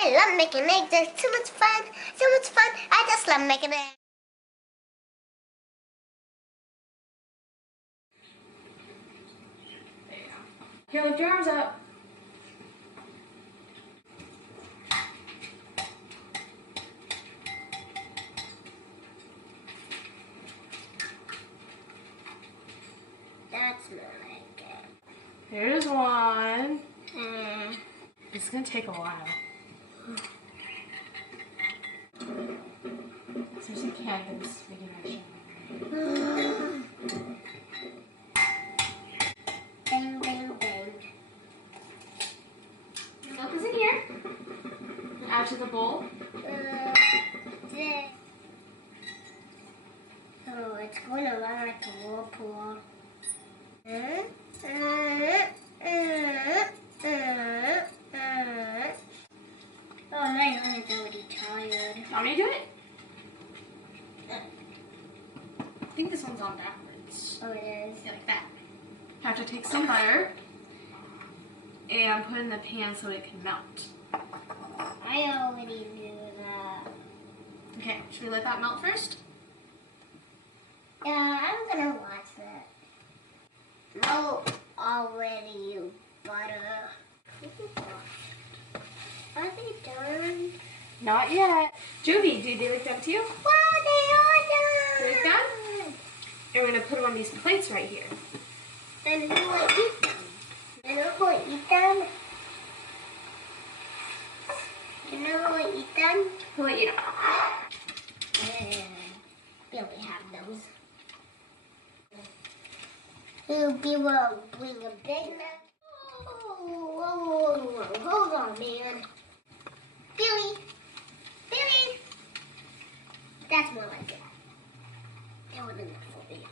I love making eggs. It's so much fun. So much fun. I just love making eggs. There you go. Here, lift your arms up. That's more like it. Here's one. It's gonna take a while. There's some candles we can actually. Bang, bang, bang. Milk is in here. Add to the bowl. This. Oh, it's going to run like a whirlpool. Oh, my arm's already tired. Want me to do it? I think this one's on backwards. Oh, it is. Yeah, like that. Have to take some butter and put it in the pan so it can melt. I already knew that. Okay, should we let that melt first? Yeah, I'm gonna watch that. No, already, you butter. Are they done? Not yet. Jovi, did they look done to you? Wow, they are done! They look done? And we're gonna put them on these plates right here. And who will eat them? You know who will eat them? You know who will eat them? Who will eat them? We only have those. We will bring a big nut. Whoa, hold on, man. Billy! Billy! That's more like it. That would be enough for Billy.